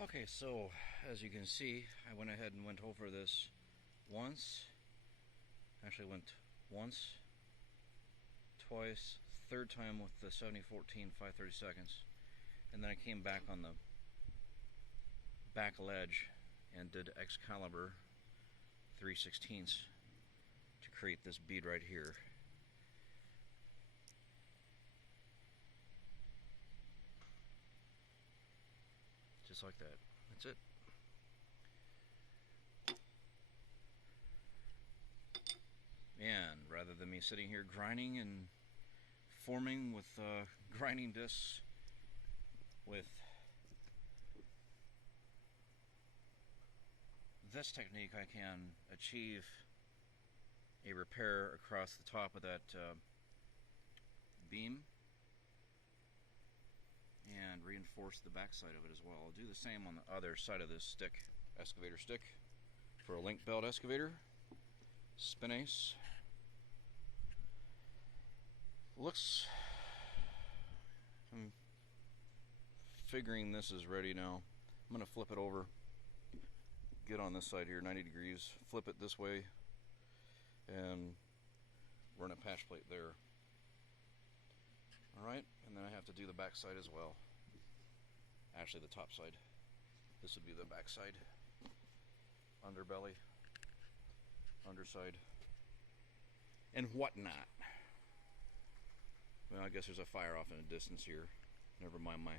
Okay, so as you can see, I went ahead and went over this once. Actually went once, twice, third time with the 7014 5/32, and then I came back on the back ledge and did Excalibur 3/16 to create this bead right here. Just like that. That's it. And rather than me sitting here grinding and forming with grinding discs with this technique, I can achieve a repair across the top of that beam and reinforce the back side of it as well. I'll do the same on the other side of this stick, excavator stick, for a link belt excavator. Spin ace. Looks, I'm figuring this is ready now. I'm going to flip it over, get on this side here 90 degrees, flip it this way, and run a patch plate there. Alright, and then I have to do the back side as well. Actually the top side. This would be the back side. Underbelly, underside, and whatnot. Well, I guess there's a fire off in the distance here. Never mind my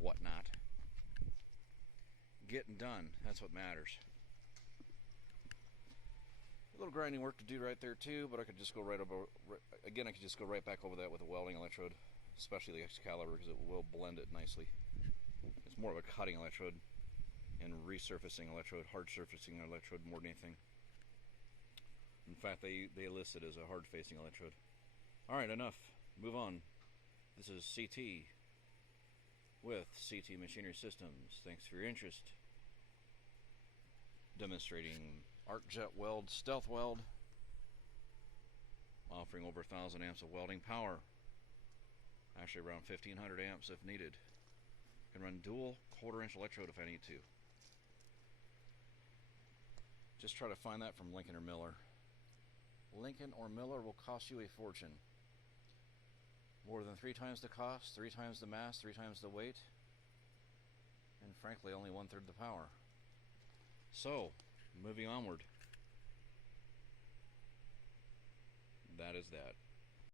whatnot. Getting done, that's what matters. A little grinding work to do right there too, but I could just go right over, again I could just go right back over that with a welding electrode, especially the Excalibur, because it will blend it nicely. It's more of a cutting electrode and resurfacing electrode, hard surfacing electrode more than anything. In fact, they list it as a hard facing electrode. Alright, enough. Move on. This is CT with CT Machinery Systems. Thanks for your interest. Demonstrating ARC-JET-WELD stealth weld, offering over 1,000 amps of welding power. Actually around 1,500 amps if needed. Can run dual quarter-inch electrode if I need to. Just try to find that from Lincoln or Miller. Lincoln or Miller will cost you a fortune. More than 3 times the cost, 3 times the mass, 3 times the weight, and frankly only 1/3 the power. So, moving onward. That is that.